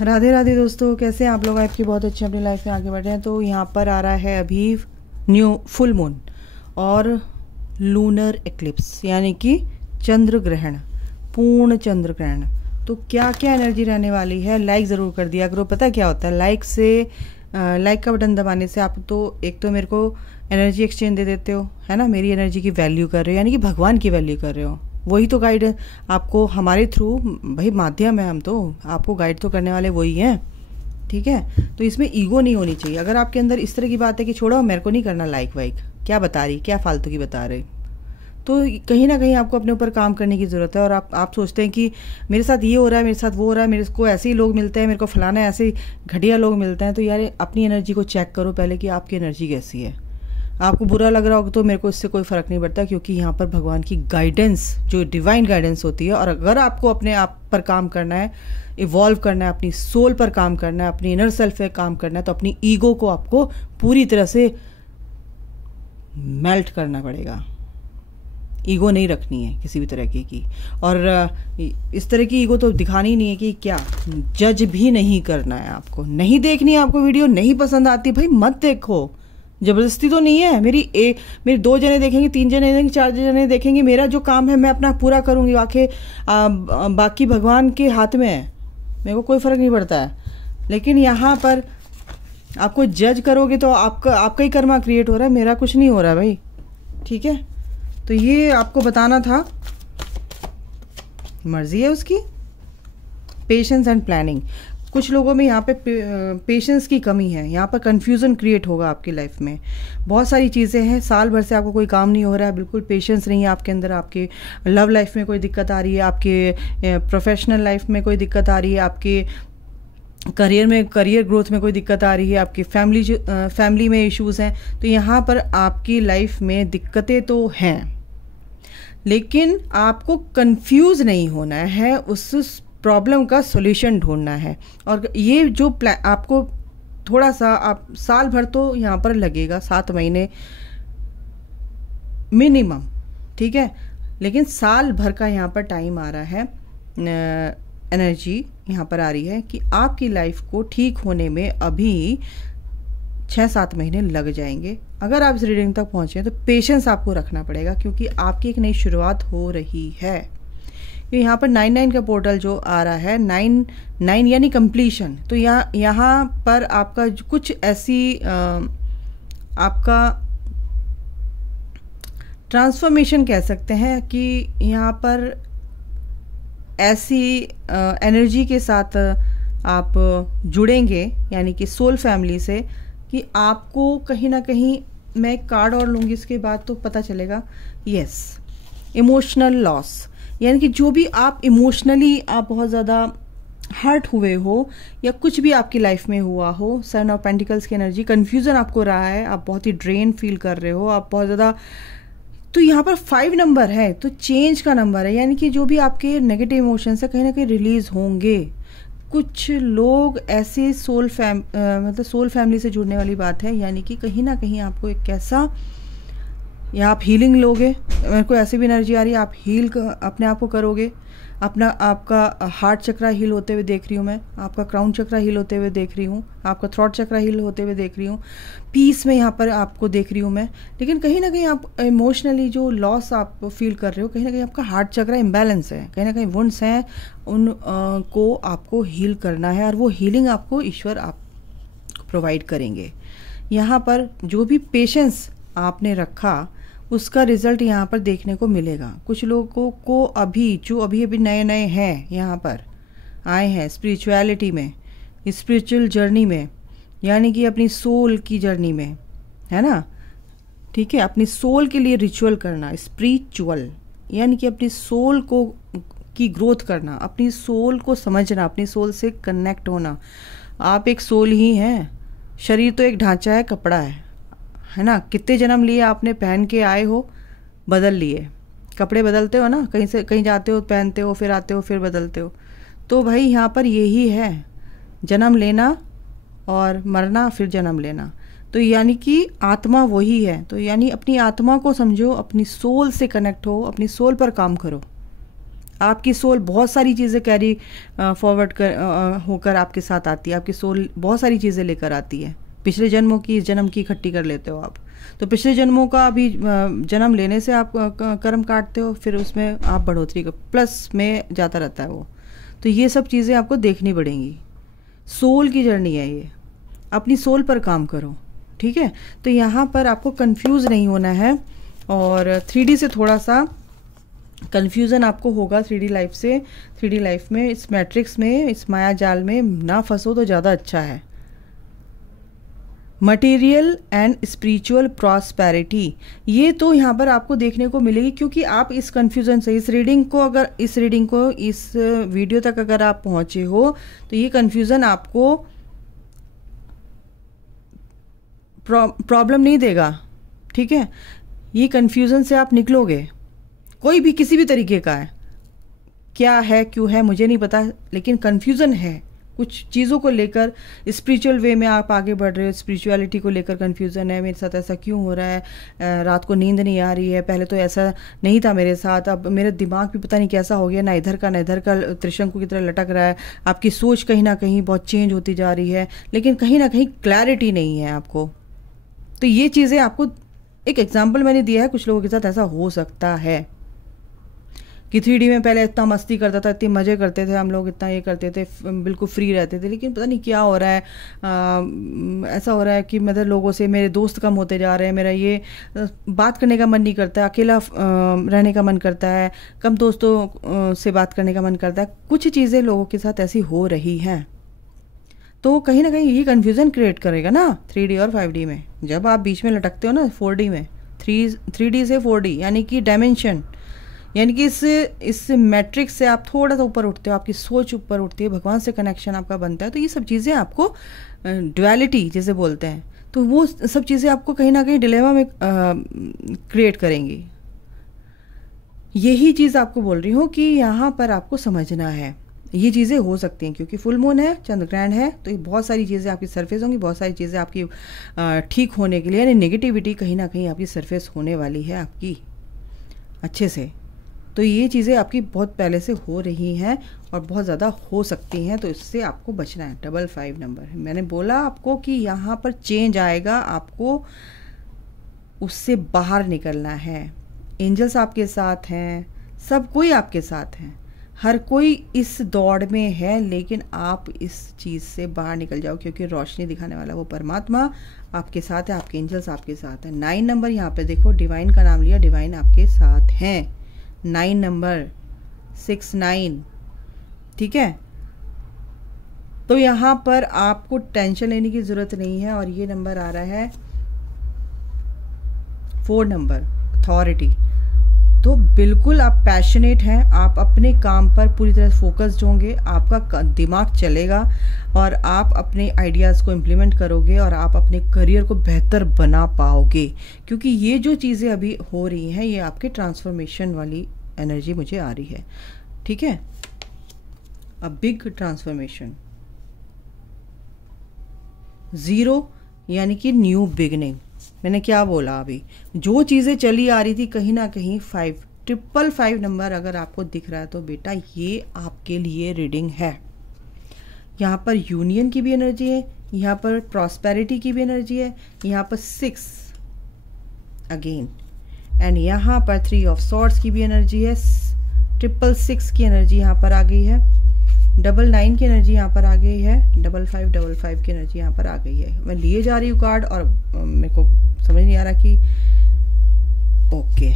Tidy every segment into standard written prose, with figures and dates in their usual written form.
राधे राधे दोस्तों, कैसे हैं आप लोग। आपकी बहुत अच्छी अपनी लाइफ में आगे बढ़ रहे हैं। तो यहाँ पर आ रहा है अभी न्यू फुल मून और लूनर एक्लिप्स यानी कि चंद्र ग्रहण, पूर्ण चंद्र ग्रहण। तो क्या क्या एनर्जी रहने वाली है, लाइक ज़रूर कर दिया करो। पता क्या होता है, लाइक का बटन दबाने से आप तो एक तो मेरे को एनर्जी एक्सचेंज दे देते हो, है ना, मेरी एनर्जी की वैल्यू कर रहे हो, यानी कि भगवान की वैल्यू कर रहे हो। वही तो गाइड आपको हमारे थ्रू, भाई माध्यम है हम, तो आपको गाइड तो करने वाले वही हैं, ठीक है। तो इसमें ईगो नहीं होनी चाहिए। अगर आपके अंदर इस तरह की बात है कि छोड़ो मेरे को नहीं करना लाइक वाइक, क्या बता रही, क्या फालतू की बता रही, तो कहीं ना कहीं आपको अपने ऊपर काम करने की ज़रूरत है। और आप सोचते हैं कि मेरे साथ ये हो रहा है, मेरे साथ वो हो रहा है, मेरे को ऐसे ही लोग मिलते हैं, मेरे को फलाना ऐसे घटिया लोग मिलते हैं। तो यार अपनी एनर्जी को चेक करो पहले कि आपकी एनर्जी कैसी है। आपको बुरा लग रहा होगा तो मेरे को इससे कोई फ़र्क नहीं पड़ता, क्योंकि यहाँ पर भगवान की गाइडेंस, जो डिवाइन गाइडेंस होती है। और अगर आपको अपने आप पर काम करना है, इवॉल्व करना है, अपनी सोल पर काम करना है, अपनी इनर सेल्फ पे काम करना है, तो अपनी ईगो को आपको पूरी तरह से मेल्ट करना पड़ेगा। ईगो नहीं रखनी है किसी भी तरह की। और इस तरह की ईगो तो दिखानी नहीं है कि क्या, जज भी नहीं करना है आपको। नहीं देखनी है आपको वीडियो, नहीं पसंद आती भाई मत देखो, जबरदस्ती तो नहीं है। मेरी 2 जने देखेंगे, 3 जने देखेंगे, 4 जने देखेंगे, मेरा जो काम है मैं अपना पूरा करूंगी। बाकी भगवान के हाथ में है, मेरे को कोई फ़र्क नहीं पड़ता है। लेकिन यहाँ पर आपको जज करोगे तो आपका ही कर्मा क्रिएट हो रहा है, मेरा कुछ नहीं हो रहा है भाई, ठीक है। तो ये आपको बताना था, मर्जी है उसकी। पेशेंस एंड प्लानिंग, कुछ लोगों में यहाँ पे पेशेंस की कमी है, यहाँ पर कन्फ्यूज़न क्रिएट होगा आपकी लाइफ में। बहुत सारी चीज़ें हैं, साल भर से आपको कोई काम नहीं हो रहा है, बिल्कुल पेशेंस नहीं है आपके अंदर। आपके लव लाइफ में कोई दिक्कत आ रही है, आपके प्रोफेशनल लाइफ में कोई दिक्कत आ रही है, आपके करियर ग्रोथ में कोई दिक्कत आ रही है, आपकी फैमिली में इश्यूज़ हैं। तो यहाँ पर आपकी लाइफ में दिक्कतें तो हैं, लेकिन आपको कंफ्यूज नहीं होना है, उस प्रॉब्लम का सॉल्यूशन ढूंढना है। और ये जो आपको थोड़ा सा, आप साल भर तो यहाँ पर लगेगा, 7 महीने मिनिमम, ठीक है। लेकिन साल भर का यहाँ पर टाइम आ रहा है, एनर्जी यहाँ पर आ रही है कि आपकी लाइफ को ठीक होने में अभी 6-7 महीने लग जाएंगे। अगर आप इस रीडिंग तक पहुँचे तो पेशेंस आपको रखना पड़ेगा, क्योंकि आपकी एक नई शुरुआत हो रही है। यहाँ पर 9-9 का पोर्टल जो आ रहा है, 9 यानी कंप्लीशन। तो यहाँ पर आपका कुछ ऐसी आपका ट्रांसफॉर्मेशन कह सकते हैं कि यहाँ पर ऐसी एनर्जी के साथ आप जुड़ेंगे, यानी कि सोल फैमिली से, कि आपको कहीं ना कहीं, मैं एक कार्ड और लूँगी इसके बाद तो पता चलेगा। यस, इमोशनल लॉस, यानी कि जो भी आप इमोशनली आप बहुत ज़्यादा हर्ट हुए हो, या कुछ भी आपकी लाइफ में हुआ हो, 7 ऑफ पेंटिकल्स की एनर्जी, कन्फ्यूज़न आपको रहा है, आप बहुत ही ड्रेन फील कर रहे हो, आप बहुत ज़्यादा। तो यहाँ पर 5 नंबर है, तो चेंज का नंबर है, यानी कि जो भी आपके नेगेटिव इमोशंस है कहीं ना कहीं रिलीज़ होंगे। कुछ लोग ऐसे सोल फैमिली से जुड़ने वाली बात है, यानी कि कहीं ना कहीं आपको एक कैसा, या आप हीलिंग लोगे, मेरे को ऐसे भी एनर्जी आ रही है, आप अपने आप को करोगे। आपका हार्ट चक्रा हील होते हुए देख रही हूँ मैं, आपका क्राउन चक्रा हील होते हुए देख रही हूँ, आपका थ्रॉट चक्रा हील होते हुए देख रही हूँ, पीस में यहाँ पर आपको देख रही हूँ मैं। लेकिन कहीं ना कहीं आप इमोशनली जो लॉस आप फील कर रहे हो, कहीं ना कहीं आपका हार्ट चक्रा इम्बैलेंस है, कहीं ना कहीं वुंड्स हैं, उन को आपको हील करना है, और वो हीलिंग आपको ईश्वर आप प्रोवाइड करेंगे। यहाँ पर जो भी पेशेंस आपने रखा उसका रिजल्ट यहाँ पर देखने को मिलेगा। कुछ लोगों को जो अभी नए हैं, यहाँ पर आए हैं स्पिरिचुअलिटी में, स्पिरिचुअल जर्नी में, यानी कि अपनी सोल की जर्नी में, है ना, ठीक है। अपनी सोल के लिए रिचुअल करना, स्पिरिचुअल यानी कि अपनी सोल की ग्रोथ करना, अपनी सोल को समझना, अपनी सोल से कनेक्ट होना। आप एक सोल ही हैं, शरीर तो एक ढांचा है, कपड़ा है ना। कितने जन्म लिए आपने, पहन के आए हो, बदल लिए, कपड़े बदलते हो ना, कहीं जाते हो पहनते हो, फिर आते हो फिर बदलते हो। तो भाई यहाँ पर यही है, जन्म लेना और मरना, फिर जन्म लेना। तो यानी कि आत्मा वही है। तो यानी अपनी आत्मा को समझो, अपनी सोल से कनेक्ट हो, अपनी सोल पर काम करो। आपकी सोल बहुत सारी चीज़ें कैरी फॉरवर्ड होकर आपके साथ आती है। आपकी सोल बहुत सारी चीज़ें लेकर आती है, पिछले जन्मों की इस जन्म की इकट्ठी कर लेते हो आप। तो पिछले जन्मों का अभी जन्म लेने से आप कर्म काटते हो, फिर उसमें आप बढ़ोतरी का प्लस में जाता रहता है वो। तो ये सब चीज़ें आपको देखनी पड़ेंगी। सोल की जर्नी है ये, अपनी सोल पर काम करो, ठीक है। तो यहाँ पर आपको कंफ्यूज नहीं होना है, और 3D से थोड़ा सा कन्फ्यूज़न आपको होगा 3D लाइफ से। 3D लाइफ में, इस मैट्रिक्स में, इस माया जाल में ना फंसो तो ज़्यादा अच्छा है। मटेरियल एंड स्पिरिचुअल प्रॉस्पेरिटी, ये तो यहाँ पर आपको देखने को मिलेगी, क्योंकि आप इस कन्फ्यूज़न से, इस रीडिंग को इस वीडियो तक अगर आप पहुँचे हो तो ये कन्फ्यूज़न आपको प्रॉब्लम नहीं देगा, ठीक है। ये कन्फ्यूज़न से आप निकलोगे, कोई भी किसी भी तरीके का है, क्या है क्यों है मुझे नहीं पता, लेकिन कन्फ्यूज़न है कुछ चीज़ों को लेकर। स्पिरिचुअल वे में आप आगे बढ़ रहे हो, स्पिरिचुअलिटी को लेकर कन्फ्यूज़न है, मेरे साथ ऐसा क्यों हो रहा है, रात को नींद नहीं आ रही है, पहले तो ऐसा नहीं था मेरे साथ, अब मेरा दिमाग भी पता नहीं कैसा हो गया, ना इधर का त्रिशंकु की तरह लटक रहा है। आपकी सोच कहीं ना कहीं बहुत चेंज होती जा रही है, लेकिन कहीं ना कहीं क्लैरिटी नहीं है आपको। तो ये चीज़ें आपको, एक एग्जाम्पल मैंने दिया है, कुछ लोगों के साथ ऐसा हो सकता है कि 3D में पहले इतना मस्ती करता था, इतने मज़े करते थे हम लोग, इतना ये करते थे, बिल्कुल फ्री रहते थे, लेकिन पता नहीं क्या हो रहा है, ऐसा हो रहा है कि मतलब लोगों से मेरे दोस्त कम होते जा रहे हैं, मेरा ये बात करने का मन नहीं करता है, अकेला रहने का मन करता है, कम दोस्तों से बात करने का मन करता है। कुछ चीज़ें लोगों के साथ ऐसी हो रही हैं, तो कहीं ना कहीं ये कन्फ्यूज़न क्रिएट करेगा ना 3D और 5D में। जब आप बीच में लटकते हो ना 4D में, 3D से 4D यानी कि डायमेंशन, यानी कि इस मैट्रिक्स से आप थोड़ा सा ऊपर उठते हो, आपकी सोच ऊपर उठती है, भगवान से कनेक्शन आपका बनता है। तो ये सब चीज़ें आपको ड्युअलिटी जैसे बोलते हैं, तो वो सब चीज़ें आपको कहीं ना कहीं डिलेमा में क्रिएट करेंगी। यही चीज़ आपको बोल रही हूँ कि यहाँ पर आपको समझना है, ये चीज़ें हो सकती हैं क्योंकि फुल मून है, चंद्र ग्रहण है, तो ये बहुत सारी चीज़ें आपकी सरफेस होंगी, बहुत सारी चीज़ें आपकी ठीक होने के लिए, यानी नेगेटिविटी कहीं ना कहीं आपकी सरफेस होने वाली है आपकी अच्छे से। तो ये चीज़ें आपकी बहुत पहले से हो रही हैं और बहुत ज़्यादा हो सकती हैं, तो इससे आपको बचना है। 55 नंबर मैंने बोला आपको कि यहाँ पर चेंज आएगा, आपको उससे बाहर निकलना है। एंजल्स आपके साथ हैं, सब कोई आपके साथ हैं, हर कोई इस दौड़ में है, लेकिन आप इस चीज़ से बाहर निकल जाओ, क्योंकि रोशनी दिखाने वाला वो परमात्मा आपके साथ है, आपके एंजल्स आपके साथ हैं। 9 नंबर यहाँ पे देखो, डिवाइन का नाम लिया, डिवाइन आपके साथ हैं। 9 नंबर 69, ठीक है। तो यहाँ पर आपको टेंशन लेने की ज़रूरत नहीं है। और ये नंबर आ रहा है 4 नंबर, अथॉरिटी। तो बिल्कुल आप पैशनेट हैं, आप अपने काम पर पूरी तरह फोकस्ड होंगे, आपका दिमाग चलेगा और आप अपने आइडियाज़ को इम्प्लीमेंट करोगे और आप अपने करियर को बेहतर बना पाओगे, क्योंकि ये जो चीज़ें अभी हो रही हैं ये आपके ट्रांसफॉर्मेशन वाली एनर्जी मुझे आ रही है, ठीक है। A big transformation. 0 यानी कि न्यू बिगनिंग। मैंने क्या बोला अभी, जो चीज़ें चली आ रही थी कहीं ना कहीं 5 नंबर अगर आपको दिख रहा है तो बेटा ये आपके लिए रीडिंग है। यहाँ पर यूनियन की भी एनर्जी है, यहाँ पर प्रॉस्पेरिटी की भी एनर्जी है, यहाँ पर 6 अगेन, एंड यहाँ पर 3 ऑफ सॉर्ड्स की भी एनर्जी है, 666 की एनर्जी यहाँ पर आ गई है, 99 की एनर्जी यहाँ पर आ गई है, 55 की एनर्जी यहाँ पर आ गई है। मैं लिए जा रही हूँ कार्ड और मेरे को समझ नहीं आ रहा कि okay.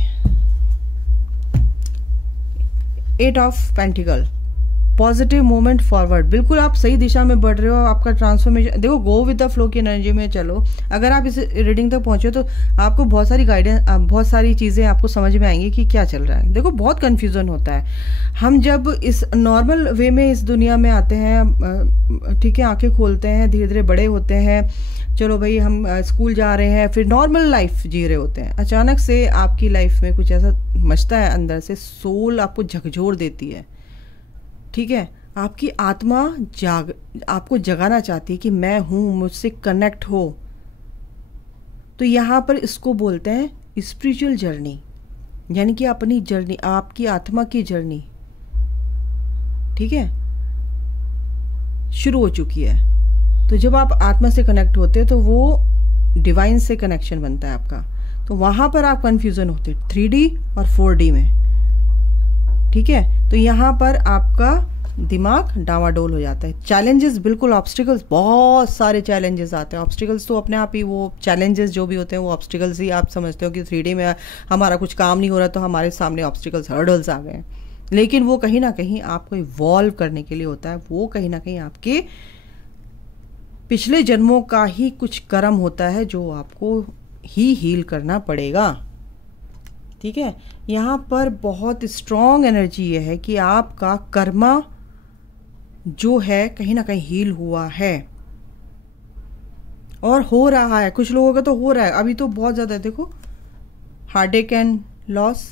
8 of pentacle, positive movement forward, बिल्कुल आप सही दिशा में बढ़ रहे हो। आपका ट्रांसफॉर्मेशन देखो, गो विद द फ्लो की एनर्जी में चलो। अगर आप इस रीडिंग तक पहुंचे तो आपको बहुत सारी गाइडेंस, बहुत सारी चीज़ें आपको समझ में आएंगी कि क्या चल रहा है। देखो बहुत कन्फ्यूज़न होता है, हम जब इस नॉर्मल वे में इस दुनिया में आते हैं, ठीक है, आंखें खोलते हैं, धीरे धीरे बड़े होते हैं, चलो भाई हम स्कूल जा रहे हैं, फिर नॉर्मल लाइफ जी रहे होते हैं। अचानक से आपकी लाइफ में कुछ ऐसा मचता है, अंदर से सोल आपको झकझोर देती है, ठीक है। आपकी आत्मा आपको जगाना चाहती है कि मैं हूँ, मुझसे कनेक्ट हो। तो यहाँ पर इसको बोलते हैं स्पिरिचुअल जर्नी, यानी कि अपनी जर्नी, आपकी आत्मा की जर्नी, ठीक है, शुरू हो चुकी है। तो जब आप आत्मा से कनेक्ट होते हैं तो वो डिवाइन से कनेक्शन बनता है आपका। तो वहां पर आप कंफ्यूजन होते 3D और 4D में, ठीक है। तो यहाँ पर आपका दिमाग डावाडोल हो जाता है। चैलेंजेस, बिल्कुल ऑब्स्टिकल्स, बहुत सारे चैलेंजेस आते हैं। ऑब्स्टिकल्स तो अपने आप ही, वो चैलेंजेस जो भी होते हैं वो ऑब्स्टिकल्स ही आप समझते हो कि 3D में हमारा कुछ काम नहीं हो रहा तो हमारे सामने ऑब्स्टिकल्स, हर्डल्स आ गए, लेकिन वो कहीं ना कहीं आपको इवॉल्व करने के लिए होता है। वो कहीं ना कहीं आपके पिछले जन्मों का ही कुछ कर्म होता है जो आपको ही हील करना पड़ेगा, ठीक है। यहाँ पर बहुत स्ट्रॉन्ग एनर्जी ये है कि आपका कर्मा जो है कहीं ना कहीं हील हुआ है और हो रहा है। कुछ लोगों का तो हो रहा है, अभी तो बहुत ज़्यादा है। देखो, हार्टेक एंड लॉस,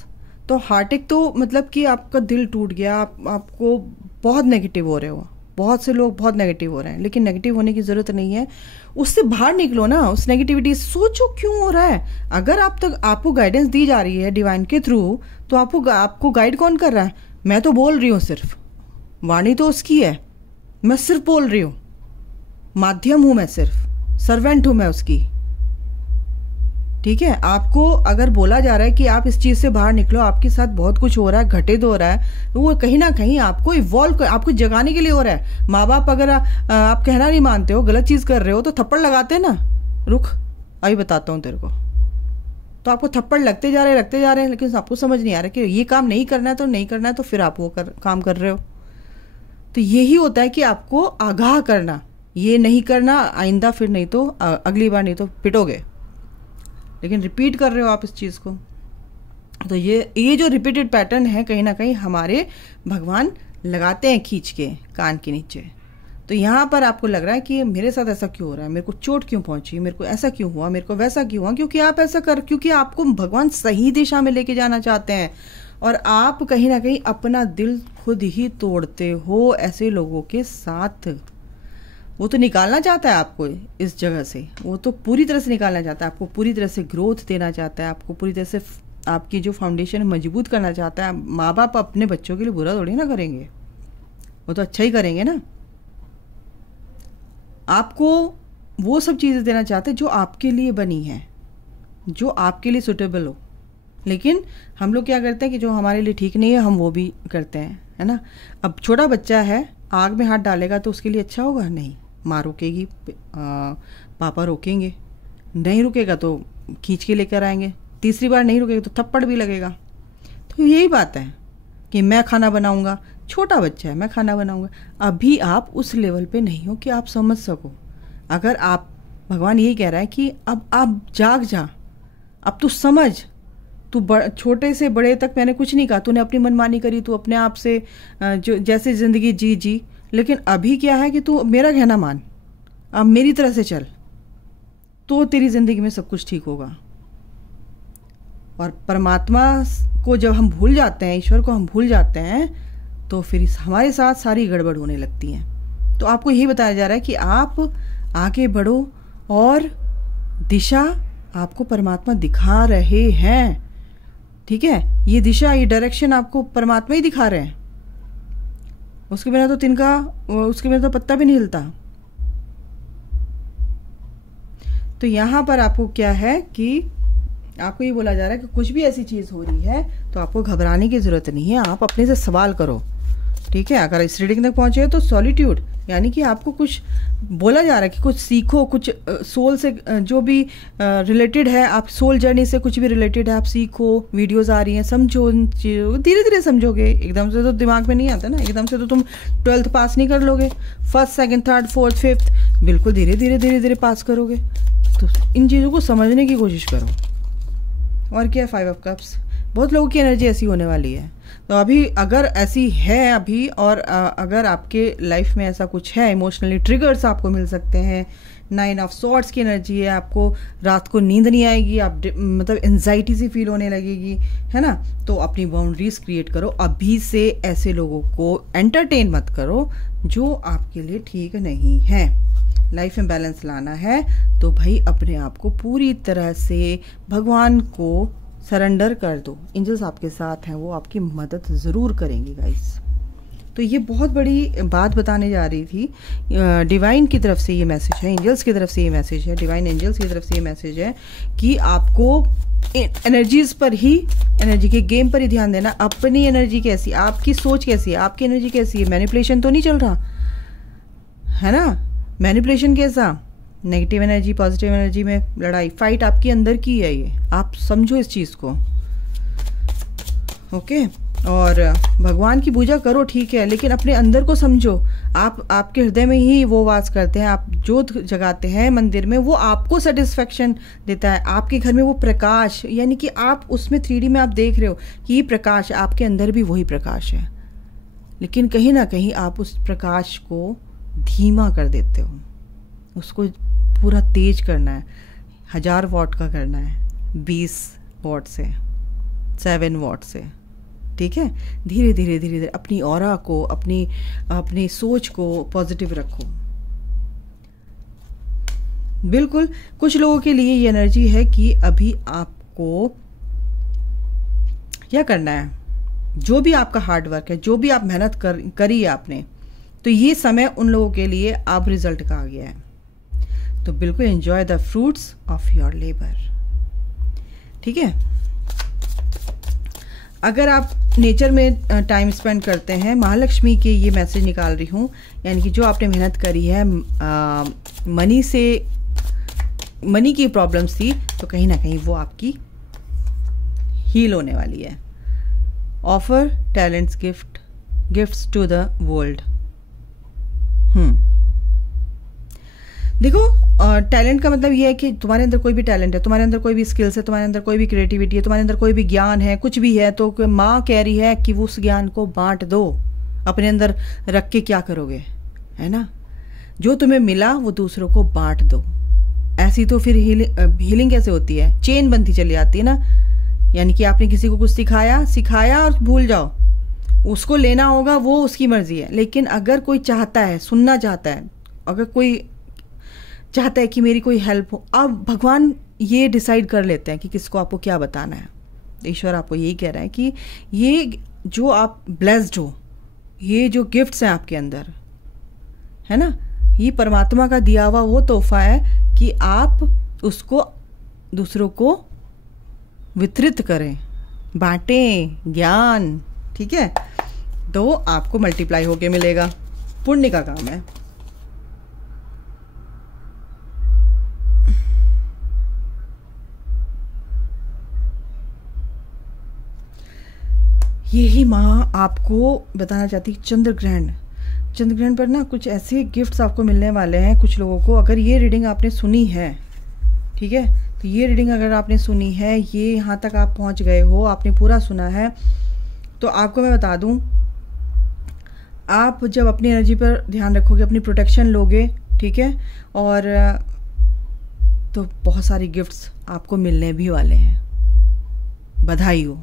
तो हार्टेक तो मतलब कि आपका दिल टूट गया, आपको बहुत नेगेटिव हो रहे हो। बहुत से लोग बहुत नेगेटिव हो रहे हैं, लेकिन नेगेटिव होने की ज़रूरत नहीं है। उससे बाहर निकलो ना, उस नेगेटिविटी, सोचो क्यों हो रहा है। अगर आप तक आपको गाइडेंस दी जा रही है डिवाइन के थ्रू, तो आपको गाइड कौन कर रहा है? मैं तो बोल रही हूँ, सिर्फ वाणी तो उसकी है, मैं सिर्फ बोल रही हूँ, माध्यम हूं मैं, सिर्फ सर्वेंट हूं मैं उसकी, ठीक है। आपको अगर बोला जा रहा है कि आप इस चीज से बाहर निकलो, आपके साथ बहुत कुछ हो रहा है, घटित हो रहा है, तो वो कहीं ना कहीं आपको इवॉल्व, आपको जगाने के लिए हो रहा है। माँ बाप अगर आप कहना नहीं मानते हो, गलत चीज कर रहे हो, तो थप्पड़ लगाते हैं ना, रुक अभी बताता हूँ तेरे को, तो आपको थप्पड़ लगते जा रहे हैं, लेकिन आपको समझ नहीं आ रहा कि ये काम नहीं करना है तो नहीं करना है, तो फिर आप वो काम कर रहे हो। तो यही होता है कि आपको आगाह करना, ये नहीं करना आइंदा, फिर नहीं तो अगली बार नहीं तो पिटोगे, लेकिन रिपीट कर रहे हो आप इस चीज़ को। तो ये जो रिपीटेड पैटर्न है, कहीं ना कहीं हमारे भगवान लगाते हैं खींच के कान के नीचे। तो यहाँ पर आपको लग रहा है कि मेरे साथ ऐसा क्यों हो रहा है, मेरे को चोट क्यों पहुंची, मेरे को ऐसा क्यों हुआ, मेरे को वैसा क्यों हुआ, क्योंकि आप ऐसा क्योंकि आपको भगवान सही दिशा में लेके जाना चाहते हैं, और आप कहीं ना कहीं अपना दिल खुद ही तोड़ते हो ऐसे लोगों के साथ। वो तो निकालना चाहता है आपको इस जगह से, वो तो पूरी तरह से निकालना चाहता है, आपको पूरी तरह से ग्रोथ देना चाहता है, आपको पूरी तरह से आपकी जो फाउंडेशन मजबूत करना चाहता है। माँ बाप अपने बच्चों के लिए बुरा थोड़ी ना करेंगे, वो तो अच्छा ही करेंगे ना। आपको वो सब चीज़ें देना चाहते हैं जो आपके लिए बनी है, जो आपके लिए सुटेबल हो। लेकिन हम लोग क्या करते हैं कि जो हमारे लिए ठीक नहीं है हम वो भी करते हैं, है ना। अब छोटा बच्चा है, आग में हाथ डालेगा तो उसके लिए अच्छा होगा? नहीं। माँ रोकेगी, पापा रोकेंगे, नहीं रुकेगा तो खींच के लेकर आएंगे, तीसरी बार नहीं रुकेगा तो थप्पड़ भी लगेगा। तो यही बात है कि मैं खाना बनाऊंगा, छोटा बच्चा है, मैं खाना बनाऊंगा। अभी आप उस लेवल पे नहीं हो कि आप समझ सको। अगर आप, भगवान यही कह रहा है कि अब आप जाग जा, अब तू समझ, तू छोटे से बड़े तक मैंने कुछ नहीं कहा, तूने अपनी मनमानी करी, तू अपने आप से जो जैसे जिंदगी जी, लेकिन अभी क्या है कि तू मेरा कहना मान, अब मेरी तरह से चल, तो तेरी जिंदगी में सब कुछ ठीक होगा। और परमात्मा को जब हम भूल जाते हैं, ईश्वर को हम भूल जाते हैं, तो फिर हमारे साथ सारी गड़बड़ होने लगती है। तो आपको यही बताया जा रहा है कि आप आगे बढ़ो, और दिशा आपको परमात्मा दिखा रहे हैं, ठीक है। ये दिशा, ये डायरेक्शन आपको परमात्मा ही दिखा रहे हैं, उसके बिना तो तिनका, उसके बिना तो पत्ता भी नहीं हिलता। तो यहां पर आपको क्या है कि आपको ये बोला जा रहा है कि कुछ भी ऐसी चीज हो रही है तो आपको घबराने की जरूरत नहीं है, आप अपने से सवाल करो, ठीक है। अगर इस रीडिंग तक पहुंचे तो सॉलिट्यूड, यानी कि आपको कुछ बोला जा रहा है कि कुछ सीखो, कुछ सोल से जो भी रिलेटेड है, आप सोल जर्नी से कुछ भी रिलेटेड है आप सीखो। वीडियोस आ रही हैं, समझो, धीरे धीरे समझोगे, एकदम से तो दिमाग में नहीं आता ना, एकदम से तो तुम 12th पास नहीं कर लोगे, 1st, 2nd, 3rd, 4th, 5th, बिल्कुल धीरे धीरे पास करोगे। तो इन चीज़ों को समझने की कोशिश करो। और क्या, 5 ऑफ कप्स, बहुत लोगों की एनर्जी ऐसी होने वाली है। तो अभी अगर ऐसी है अभी, और अगर आपके लाइफ में ऐसा कुछ है, इमोशनली ट्रिगर्स आपको मिल सकते हैं। 9 ऑफ सॉर्ड्स की एनर्जी है, आपको रात को नींद नहीं आएगी, आप मतलब एंजाइटी सी फील होने लगेगी, है ना। तो अपनी बाउंड्रीज क्रिएट करो अभी से, ऐसे लोगों को एंटरटेन मत करो जो आपके लिए ठीक नहीं है। लाइफ में बैलेंस लाना है तो भाई अपने आप को पूरी तरह से भगवान को सरेंडर कर दो। एंजल्स आपके साथ हैं, वो आपकी मदद ज़रूर करेंगे गाइस। तो ये बहुत बड़ी बात बताने जा रही थी। डिवाइन की तरफ से ये मैसेज है, एंजल्स की तरफ से ये मैसेज है, डिवाइन एंजल्स की तरफ से ये मैसेज है कि आपको एनर्जीज पर ही, एनर्जी के गेम पर ही ध्यान देना। अपनी एनर्जी कैसी, आपकी सोच कैसी है, आपकी एनर्जी कैसी है। मैनिपुलेशन तो नहीं चल रहा है ना। मैनिपुलेशन कैसा, नेगेटिव एनर्जी पॉजिटिव एनर्जी में लड़ाई, फाइट आपके अंदर की है। ये आप समझो इस चीज़ को, ओके। और भगवान की पूजा करो, ठीक है, लेकिन अपने अंदर को समझो। आपके हृदय में ही वो वास करते हैं। आप जोत जगाते हैं मंदिर में, वो आपको सेटिस्फेक्शन देता है। आपके घर में वो प्रकाश, यानी कि आप उसमें 3D में आप देख रहे हो कि ये प्रकाश, आपके अंदर भी वही प्रकाश है, लेकिन कहीं ना कहीं आप उस प्रकाश को धीमा कर देते हो। उसको पूरा तेज करना है, 1000 वॉट का करना है, 20 वॉट से, 7 वॉट से, ठीक है। धीरे धीरे धीरे धीरे अपनी ऑरा को, अपनी सोच को पॉजिटिव रखो। बिल्कुल, कुछ लोगों के लिए ये एनर्जी है कि अभी आपको क्या करना है, जो भी आपका हार्ड वर्क है, जो भी आप मेहनत करी है आपने, तो ये समय उन लोगों के लिए अब रिजल्ट का आ गया है। तो बिल्कुल enjoy the fruits of your labour, ठीक है। अगर आप नेचर में टाइम स्पेंड करते हैं, महालक्ष्मी के ये मैसेज निकाल रही हूँ, यानी कि जो आपने मेहनत करी है, मनी की प्रॉब्लम्स थी, तो कहीं ना कहीं वो आपकी हील होने वाली है। Offer talents gifts to the world. देखो, टैलेंट का मतलब ये है कि तुम्हारे अंदर कोई भी टैलेंट है, तुम्हारे अंदर कोई भी स्किल्स है, तुम्हारे अंदर कोई भी क्रिएटिविटी है, तुम्हारे अंदर कोई भी ज्ञान है, कुछ भी है, तो माँ कह रही है कि वो उस ज्ञान को बांट दो। अपने अंदर रख के क्या करोगे, है ना। जो तुम्हें मिला वो दूसरों को बांट दो। ऐसी तो फिर हीलिंग कैसे होती है, चेन बनती चली आती है ना। यानी कि आपने किसी को कुछ सिखाया और भूल जाओ, उसको लेना होगा, वो उसकी मर्जी है। लेकिन अगर कोई चाहता है, सुनना चाहता है, अगर कोई चाहता है कि मेरी कोई हेल्प हो, अब भगवान ये डिसाइड कर लेते हैं कि किसको आपको क्या बताना है। ईश्वर आपको यही कह रहा है कि ये जो आप ब्लेस्ड हो, ये जो गिफ्ट्स हैं आपके अंदर, है ना, ये परमात्मा का दिया हुआ वो तोहफा है कि आप उसको दूसरों को वितरित करें, बांटें ज्ञान, ठीक है। तो आपको मल्टीप्लाई होके मिलेगा, पुण्य का काम है। यही माँ आपको बताना चाहती, चंद्र ग्रहण पर ना कुछ ऐसे गिफ्ट्स आपको मिलने वाले हैं कुछ लोगों को। अगर ये रीडिंग आपने सुनी है, ठीक है, तो ये रीडिंग अगर आपने सुनी है, ये यहाँ तक आप पहुँच गए हो, आपने पूरा सुना है, तो आपको मैं बता दूँ, आप जब अपनी एनर्जी पर ध्यान रखोगे, अपनी प्रोटेक्शन लोगे, ठीक है, और तो बहुत सारी गिफ्ट्स आपको मिलने भी वाले हैं। बधाई हो,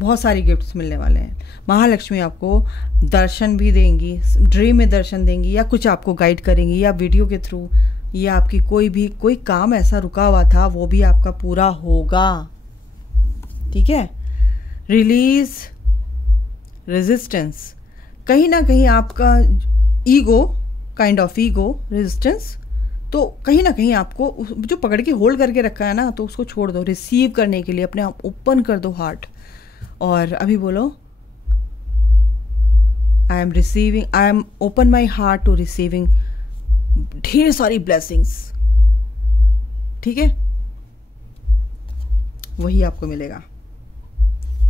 बहुत सारी गिफ्ट्स मिलने वाले हैं। महालक्ष्मी आपको दर्शन भी देंगी, ड्रीम में दर्शन देंगी, या कुछ आपको गाइड करेंगी, या वीडियो के थ्रू, या आपकी कोई काम ऐसा रुका हुआ था वो भी आपका पूरा होगा, ठीक है। रिलीज रेजिस्टेंस, कहीं ना कहीं आपका ego, kind of ego resistance, तो कहीं ना कहीं आपको जो पकड़ के होल्ड करके रखा है ना, तो उसको छोड़ दो। रिसीव करने के लिए अपने आप ओपन कर दो हार्ट, और अभी बोलो, I am open my heart to receiving ढेर सारी ब्लेसिंग्स, ठीक है, वही आपको मिलेगा।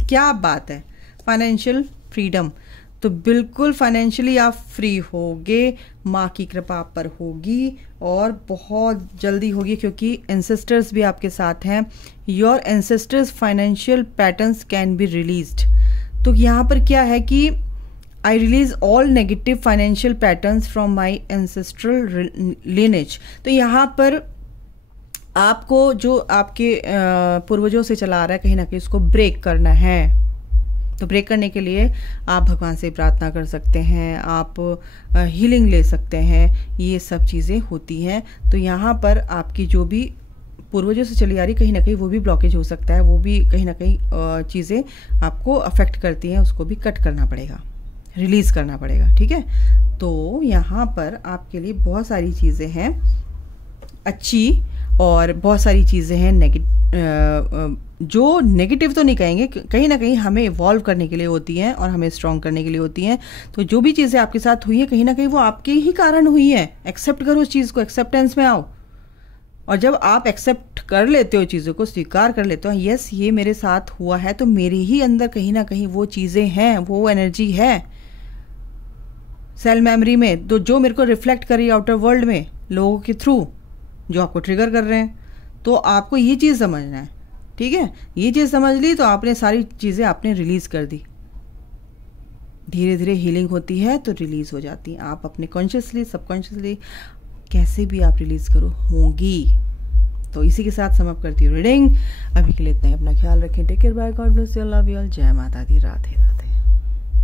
क्या बात है, फाइनेंशियल फ्रीडम, तो बिल्कुल फाइनेंशियली आप फ्री होगे, माँ की कृपा आप पर होगी, और बहुत जल्दी होगी, क्योंकि एंसेस्टर्स भी आपके साथ हैं। Your ancestors financial patterns can be released. तो यहाँ पर क्या है कि I release all negative financial patterns from my ancestral lineage. तो यहाँ पर आपको जो आपके पूर्वजों से चला आ रहा है, कहीं ना कहीं उसको ब्रेक करना है। तो ब्रेक करने के लिए आप भगवान से प्रार्थना कर सकते हैं, आप हीलिंग ले सकते हैं, ये सब चीज़ें होती हैं। तो यहाँ पर आपकी जो भी पूर्वजों से चली आ रही, कहीं ना कहीं वो भी ब्लॉकेज हो सकता है, वो भी कहीं ना कहीं चीज़ें आपको अफेक्ट करती हैं, उसको भी कट करना पड़ेगा, रिलीज़ करना पड़ेगा। ठीक है, तो यहाँ पर आपके लिए बहुत सारी चीज़ें हैं अच्छी और बहुत सारी चीज़ें हैं जो नेगेटिव तो नहीं कहेंगे, कहीं ना कहीं हमें इवॉल्व करने के लिए होती हैं और हमें स्ट्रॉन्ग करने के लिए होती हैं। तो जो भी चीज़ें आपके साथ हुई हैं कहीं ना कहीं वो आपके ही कारण हुई हैं। एक्सेप्ट करो उस चीज़ को, एक्सेप्टेंस में आओ। और जब आप एक्सेप्ट कर लेते हो, चीज़ों को स्वीकार कर लेते हो, यस ये मेरे साथ हुआ है, तो मेरे ही अंदर कहीं ना कहीं वो चीज़ें हैं, वो एनर्जी है सेल मेमोरी में, तो जो मेरे को रिफ्लेक्ट कर रही है आउटर वर्ल्ड में लोगों के थ्रू, जो आपको ट्रिगर कर रहे हैं। तो आपको ये चीज़ समझना है। ठीक है, ये चीज़ समझ ली तो आपने सारी चीज़ें आपने रिलीज़ कर दी। धीरे धीरे हीलिंग होती है तो रिलीज़ हो जाती है। आप अपने कॉन्शियसली, सबकॉन्शियसली, कैसे भी आप रिलीज़ करो, होंगी। तो इसी के साथ सम अप करती हूँ रीडिंग। अभी के लिए इतना ही, अपना ख्याल रखें। Take care, bye, God bless you, love you all, जय माता दी, राधे।